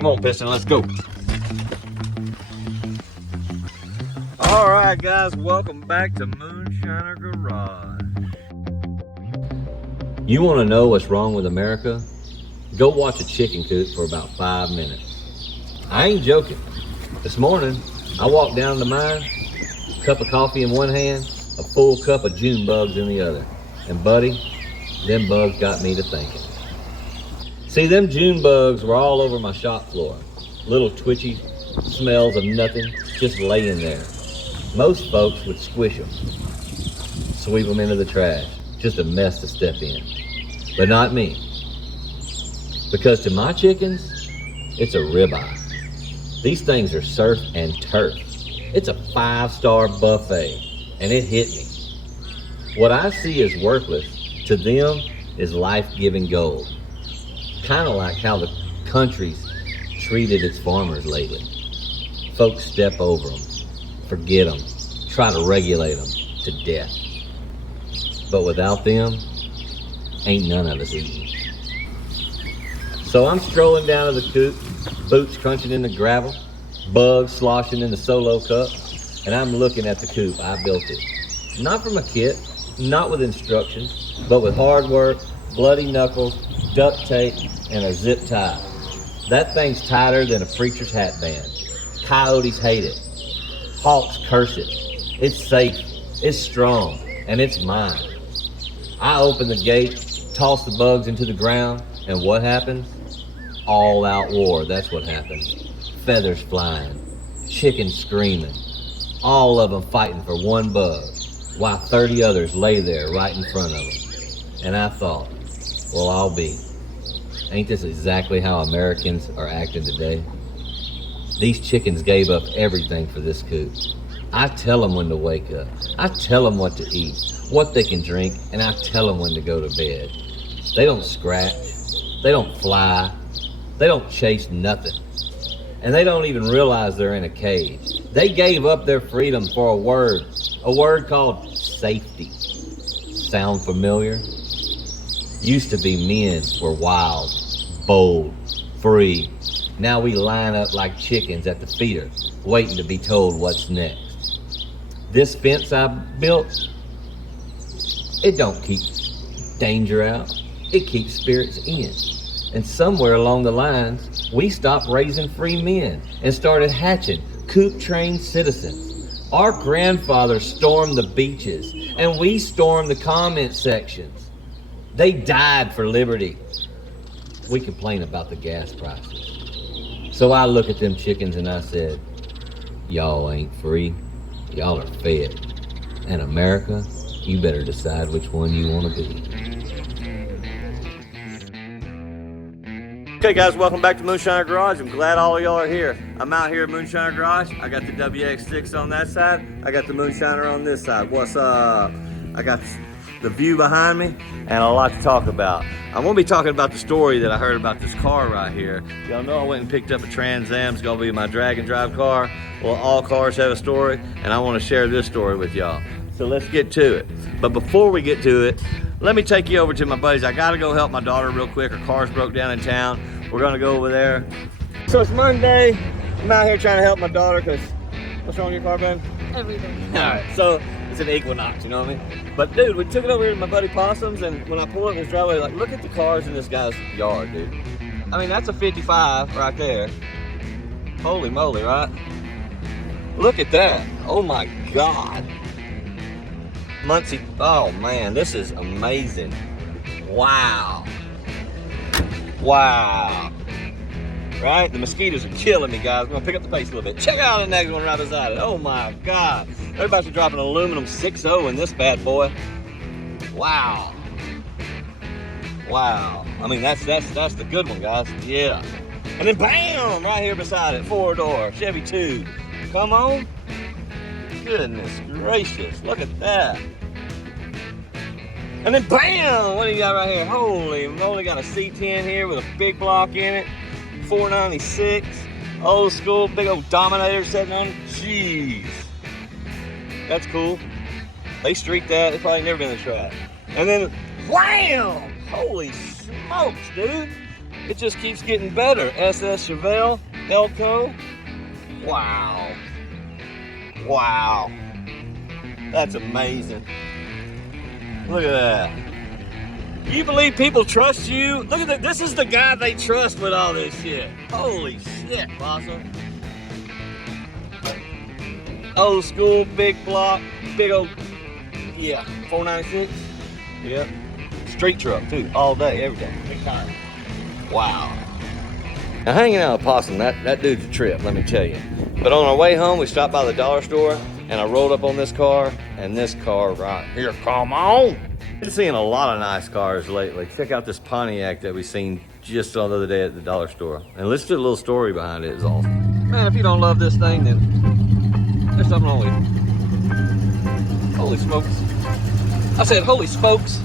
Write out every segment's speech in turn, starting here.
Come on, Piston, let's go. All right, guys, welcome back to Moonshiner Garage. You want to know what's wrong with America? Go watch a chicken coop for about 5 minutes. I ain't joking. This morning, I walked down to mine, cup of coffee in one hand, a full cup of June bugs in the other. And buddy, them bugs got me to thinking. See, them June bugs were all over my shop floor. Little twitchy smells of nothing, just laying there. Most folks would squish them, sweep them into the trash. Just a mess to step in. But not me. Because to my chickens, it's a ribeye. These things are surf and turf. It's a 5-star buffet, and it hit me. What I see as worthless, to them, is life-giving gold. Kind of like how the country's treated its farmers lately. Folks step over them, forget them, try to regulate them to death. But without them, ain't none of us eating. So I'm strolling down to the coop, boots crunching in the gravel, bugs sloshing in the solo cup, and I'm looking at the coop. I built it. Not from a kit, not with instructions, but with hard work, bloody knuckles, duct tape, and a zip tie. That thing's tighter than a preacher's hat band. Coyotes hate it. Hawks curse it. It's safe, it's strong, and it's mine. I open the gate, toss the bugs into the ground, and what happens? All out war, that's what happens. Feathers flying, chickens screaming, all of them fighting for one bug, while 30 others lay there right in front of them. And I thought, well, I'll be. Ain't this exactly how Americans are acting today? These chickens gave up everything for this coop. I tell them when to wake up. I tell them what to eat, what they can drink, and I tell them when to go to bed. They don't scratch. They don't fly. They don't chase nothing. And they don't even realize they're in a cage. They gave up their freedom for a word called safety. Sound familiar? Used to be men were wild, bold, free. Now we line up like chickens at the feeder, waiting to be told what's next. This fence I built, it don't keep danger out. It keeps spirits in. And somewhere along the lines, we stopped raising free men and started hatching coop-trained citizens. Our grandfathers stormed the beaches, and we stormed the comment sections. They died for liberty. We complain about the gas prices. So I look at them chickens and I said, y'all ain't free, y'all are fed. And America, you better decide which one you want to be. Okay guys, welcome back to Moonshiner Garage. I'm glad all of y'all are here. I'm out here at Moonshiner Garage. I got the WX6 on that side. I got the Moonshiner on this side. What's up? I got the view behind me and a lot to talk about. I'm gonna be talking about the story that I heard about this car right here. Y'all know I went and picked up a Trans Am. It's gonna be my drag and drive car. Well, all cars have a story, and I wanna share this story with y'all. So let's get to it. But before we get to it, let me take you over to my buddies. I gotta go help my daughter real quick. Her car's broke down in town. We're gonna go over there. So it's Monday. I'm out here trying to help my daughter because, what's wrong with your car, babe? Everything. All right, so it's an Equinox, you know what I mean? But dude, we took it over here to my buddy Possum's, and when I pull up in his driveway, like, look at the cars in this guy's yard, dude. I mean, that's a 55 right there. Holy moly, right? Look at that. Oh my God. Muncie, oh man, this is amazing. Wow. Wow. Right? The mosquitoes are killing me, guys. I'm gonna pick up the pace a little bit. Check out the next one right beside it. Oh my God. They're about to drop an aluminum 6.0 in this bad boy. Wow. Wow. I mean, that's the good one, guys. Yeah. And then bam, right here beside it, 4-door, Chevy 2. Come on. Goodness gracious, look at that. And then bam, what do you got right here? Holy moly, got a C10 here with a big block in it. 496, old school, big old Dominator sitting on it. Jeez. That's cool. They streaked that, it's probably never been in the track. And then wham! Holy smokes, dude. It just keeps getting better. SS Chevelle, Elko. Wow. Wow. That's amazing. Look at that. Do you believe people trust you? Look at that. This is the guy they trust with all this shit. Holy shit, Possum. Old school, big block, big old, yeah, 496. Yep. Street truck too, all day, every day. Big time. Wow. Now hanging out with Possum, that dude's a trip, let me tell you. But on our way home, we stopped by the dollar store and I rolled up on this car, and this car right here, come on. Been seeing a lot of nice cars lately. Check out this Pontiac that we seen just the other day at the dollar store. And listen to the little story behind it, it's awesome. Man, if you don't love this thing, then there's something wrong with you. Holy smokes. I said, holy smokes.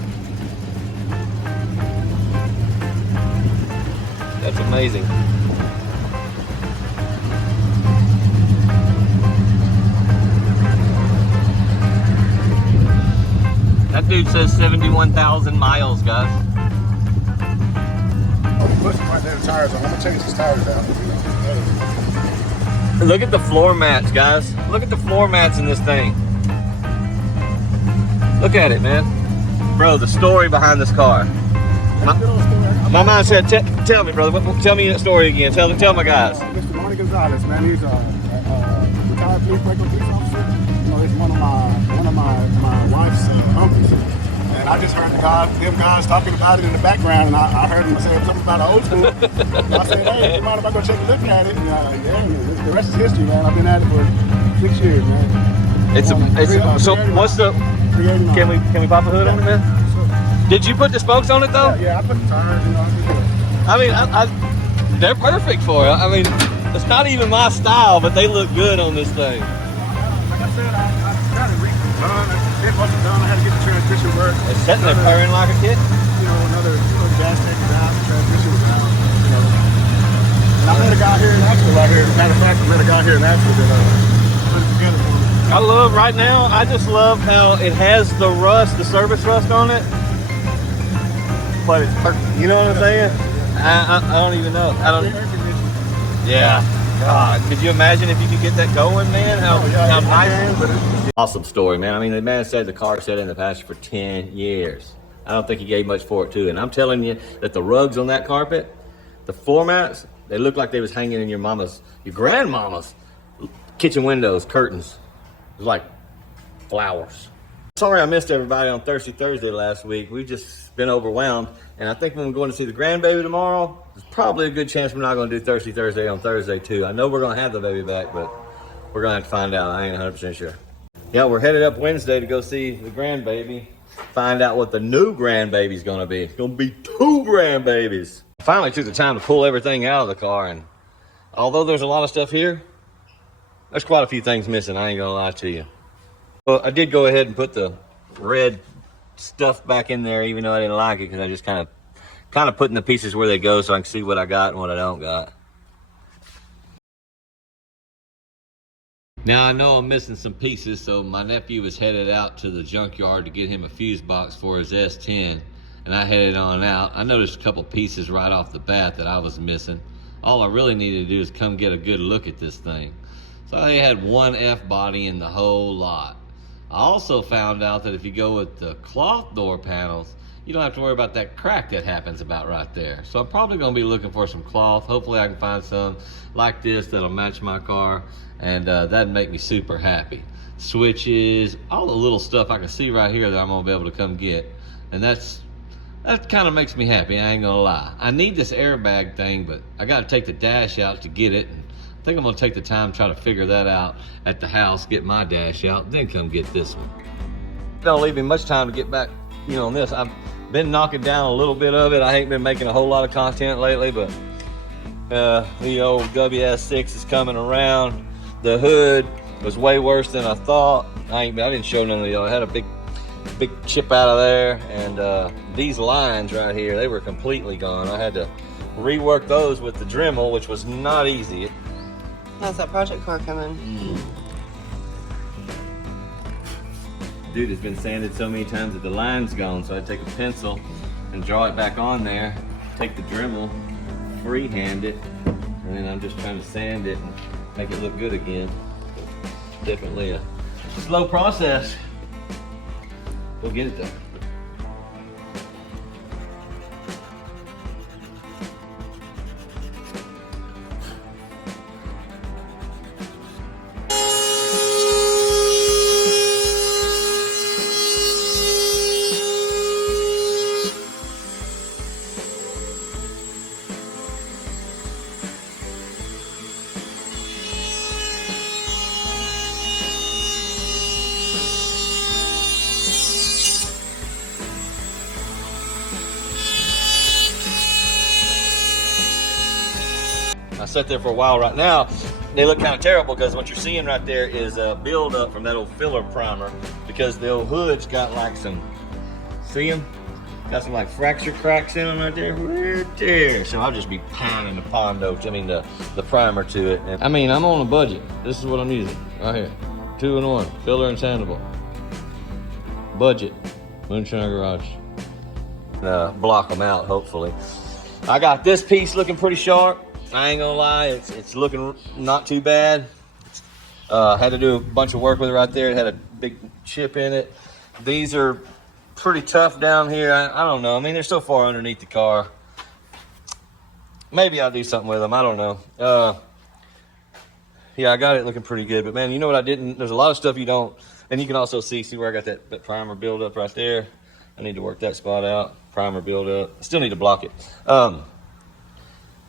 That's amazing. That dude says 71,000 miles, guys. Oh, pushing right there, the tires on. I'm gonna change these tires down. Look at the floor mats, guys. Look at the floor mats in this thing. Look at it, man. Bro, the story behind this car. My mom said, tell me, brother. Tell me that story again. Tell my guys. Mr. Monty Gonzalez, man. He's a retired police officer. You know, he's one of my wife's uncles. And I just heard them guys talking about it in the background, and I heard them say something about old school. I said, hey, come on, if I go take a look at it, and yeah, the rest is history, man. I've been at it for 6 years, man. So what's the? Can we pop a hood on it, man? Did you put the spokes on it though? Yeah, I put the tires, you know. I mean, they're perfect for it. I mean, it's not even my style, but they look good on this thing. Like I said, I got it redone. It wasn't done. I had to get the transmission work. It's sitting there purring like a kid. You know, another gas tank was out, the transmission was out. You know. And I met a guy here in Nashville out here. Matter of fact, I met a guy here in Nashville that put it together for me. I love right now. I just love how it has the rust, the service rust on it. But it's perfect. You know what I'm saying? I don't even know. Yeah. God, could you imagine if you could get that going, man? How nice. Awesome story, man. I mean, the man said the car sat in the pasture for 10 years. I don't think he gave much for it, too. And I'm telling you that the rugs on that carpet, the floor mats, they look like they was hanging in your grandmama's kitchen windows, curtains. It was like flowers. Sorry I missed everybody on Thirsty Thursday last week. We've just been overwhelmed. And I think when we're going to see the grandbaby tomorrow, there's probably a good chance we're not going to do Thirsty Thursday on Thursday too. I know we're going to have the baby back, but we're going to have to find out. I ain't 100% sure. Yeah, we're headed up Wednesday to go see the grandbaby. Find out what the new grandbaby's going to be. It's going to be 2 grandbabies. I finally took the time to pull everything out of the car. And although there's a lot of stuff here, there's quite a few things missing. I ain't going to lie to you. Well, I did go ahead and put the red stuff back in there, even though I didn't like it, because I just kind of putting the pieces where they go so I can see what I got and what I don't got. Now I know I'm missing some pieces, so my nephew was headed out to the junkyard to get him a fuse box for his S10, and I headed on out. I noticed a couple pieces right off the bat that I was missing. All I really needed to do is come get a good look at this thing. So I had one F body in the whole lot. I also found out that if you go with the cloth door panels, you don't have to worry about that crack that happens about right there. So I'm probably going to be looking for some cloth. Hopefully I can find some like this that'll match my car, and that'd make me super happy. Switches, all the little stuff I can see right here that I'm going to be able to come get. And that kind of makes me happy, I ain't going to lie. I need this airbag thing, but I got to take the dash out to get it. I think I'm gonna take the time to try to figure that out at the house, get my dash out, then come get this one. Don't leave me much time to get back, on this. I've been knocking down a little bit of it. I ain't been making a whole lot of content lately, but the old WS6 is coming around. The hood was way worse than I thought. I didn't show none of y'all. I had a big chip out of there, and these lines right here, they were completely gone. I had to rework those with the Dremel, which was not easy. How's that project car coming? Dude, it's been sanded so many times that the line's gone, so I take a pencil and draw it back on there, take the Dremel, freehand it, and then I'm just trying to sand it and make it look good again. Definitely a slow process. We'll get it though. I sat there for a while. Right now, they look kind of terrible because what you're seeing right there is a buildup from that old filler primer, because the old hood's got like some, see them? Got some like fracture cracks in them right there. So I'll just be pounding the the primer to it. And, I mean, I'm on a budget. This is what I'm using right here. 2-in-1, filler and sandable. Budget, Moonshiner Garage. Block them out, hopefully. I got this piece looking pretty sharp. I ain't gonna lie, it's looking not too bad. Had to do a bunch of work with it right there. It had a big chip in it. These are pretty tough down here. I don't know. I mean, they're so far underneath the car. Maybe I'll do something with them. I don't know. Yeah, I got it looking pretty good. But man, you know what I didn't? There's a lot of stuff you don't. And you can also see where I got that primer buildup right there. I need to work that spot out. Primer buildup. I still need to block it.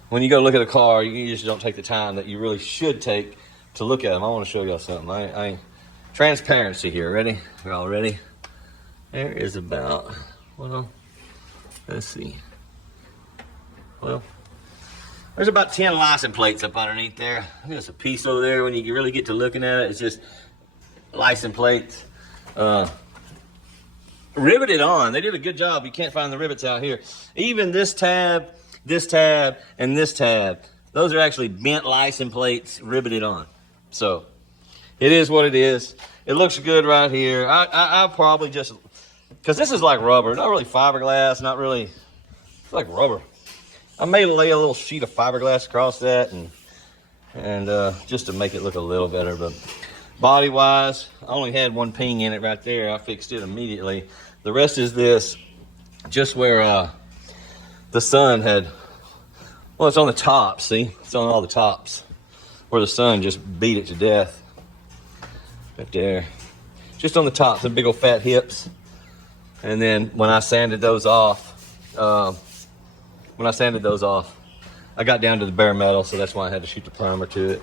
When you go look at a car, you just don't take the time that you really should take to look at them. I want to show y'all something. Transparency here. Ready? We're all ready? There is about, well, let's see. Well, there's about 10 license plates up underneath there. There's a piece over there. When you really get to looking at it, it's just license plates. Riveted on. They did a good job. You can't find the rivets out here. Even this tab, and this tab, those are actually bent license plates riveted on. So it is what it is. It looks good right here. I'll probably just, because this is like rubber, not really fiberglass, not really, it's like rubber. I may lay a little sheet of fiberglass across that and just to make it look a little better. But body wise, I only had one ping in it right there. I fixed it immediately. The rest is this, just where the sun had, well, it's on the top, see? It's on all the tops where the sun just beat it to death. Right there. Just on the top, some big old fat hips. And then when I sanded those off, I got down to the bare metal, so that's why I had to shoot the primer to it.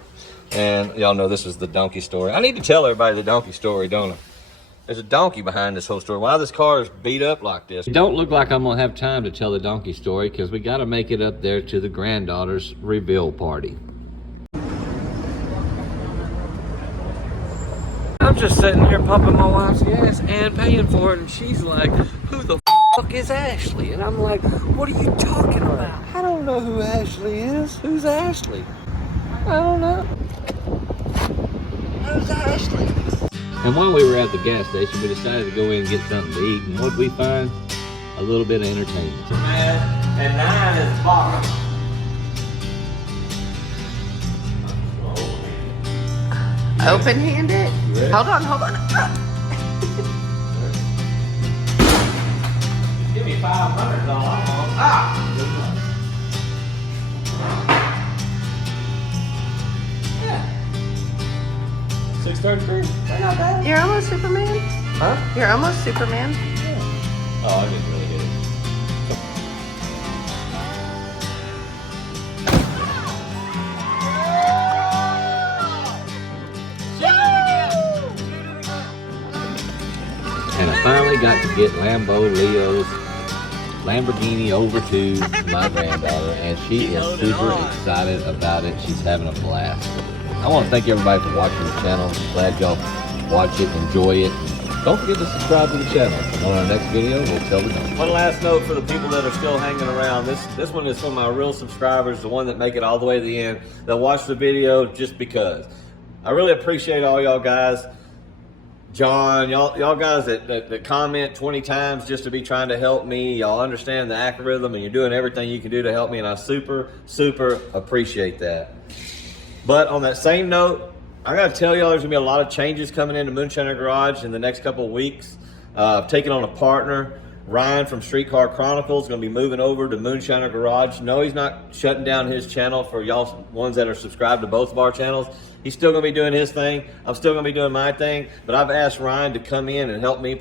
And y'all know this was the donkey story. I need to tell everybody the donkey story, don't I? There's a donkey behind this whole story. Why this car is beat up like this. It don't look like I'm gonna have time to tell the donkey story because we gotta make it up there to the granddaughter's reveal party. I'm just sitting here pumping my wife's gas and paying for it, and she's like, who the fuck is Ashley? And I'm like, what are you talking about? I don't know who Ashley is. Who's Ashley? I don't know. Who's Ashley? And while we were at the gas station, we decided to go in and get something to eat. And what did we find? A little bit of entertainment. And 9 is bottom. Open-handed? Hold on. Give me 500 dollars. Yeah. 633. Not bad. You're almost Superman? Huh? You're almost Superman? Yeah. Oh, I didn't really get it. And I finally got to get Leo's Lamborghini over to my granddaughter, and she is super excited about it. She's having a blast. I want to thank everybody for watching the channel. I'm glad y'all watch it, enjoy it. Don't forget to subscribe to the channel. On our next video, we'll tell the next. One last note for the people that are still hanging around. This one is from my real subscribers, the one that make it all the way to the end, that watch the video just because. I really appreciate all y'all guys. John, y'all guys that comment 20 times just to be trying to help me. Y'all understand the algorithm and you're doing everything you can do to help me, and I super appreciate that. But on that same note, I gotta tell y'all there's gonna be a lot of changes coming into Moonshiner Garage in the next couple of weeks. I've taken on a partner. Ryan from Streetcar Chronicles is going to be moving over to Moonshiner Garage. No, he's not shutting down his channel for y'all ones that are subscribed to both of our channels. He's still going to be doing his thing. I'm still going to be doing my thing. But I've asked Ryan to come in and help me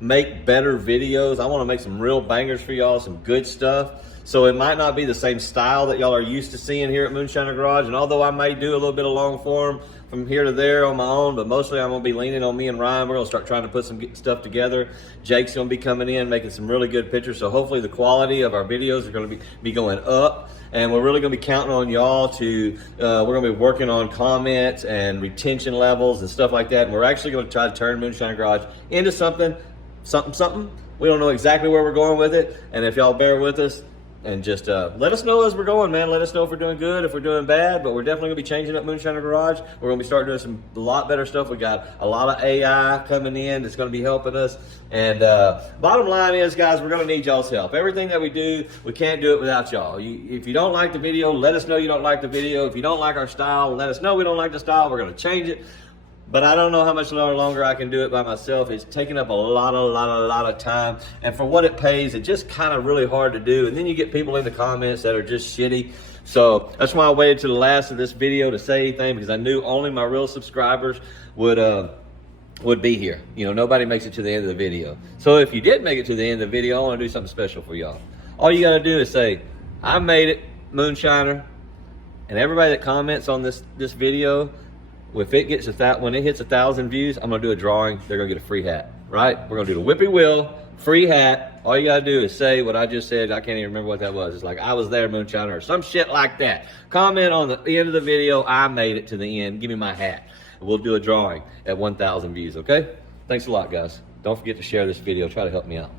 make better videos. I want to make some real bangers for y'all, some good stuff. So it might not be the same style that y'all are used to seeing here at Moonshiner Garage. And although I may do a little bit of long form from here to there on my own, but mostly I'm gonna be leaning on me and Ryan. We're gonna start trying to put some stuff together. Jake's gonna be coming in, making some really good pictures. So hopefully the quality of our videos are gonna be going up. And we're really gonna be counting on y'all to, we're gonna be working on comments and retention levels and stuff like that. And we're actually gonna try to turn Moonshiner Garage into something. We don't know exactly where we're going with it. And if y'all bear with us, and just let us know as we're going, man. Let us know if we're doing good, if we're doing bad, but we're definitely gonna be changing up Moonshiner Garage. We're gonna be starting doing a lot better stuff. We got a lot of AI coming in that's gonna be helping us. And bottom line is, guys, we're gonna need y'all's help. Everything that we do, we can't do it without y'all. If you don't like the video, let us know you don't like the video. If you don't like our style, let us know we don't like the style. We're gonna change it. But I don't know how much longer I can do it by myself. It's taking up a lot of time. And for what it pays, it's just kind of really hard to do. And then you get people in the comments that are just shitty. So that's why I waited to the last of this video to say anything, because I knew only my real subscribers would be here. You know, nobody makes it to the end of the video. So if you did make it to the end of the video, I want to do something special for y'all. All you got to do is say, I made it, Moonshiner. And everybody that comments on this video, if it gets when it hits 1,000 views, I'm gonna do a drawing. They're gonna get a free hat, right? We're gonna do the Whippy Wheel free hat. All you gotta do is say what I just said. I can't even remember what that was. It's like, I was there, Moonshiner, or some shit like that. Comment on the end of the video, I made it to the end. Give me my hat. We'll do a drawing at 1,000 views, okay? Thanks a lot, guys. Don't forget to share this video. Try to help me out.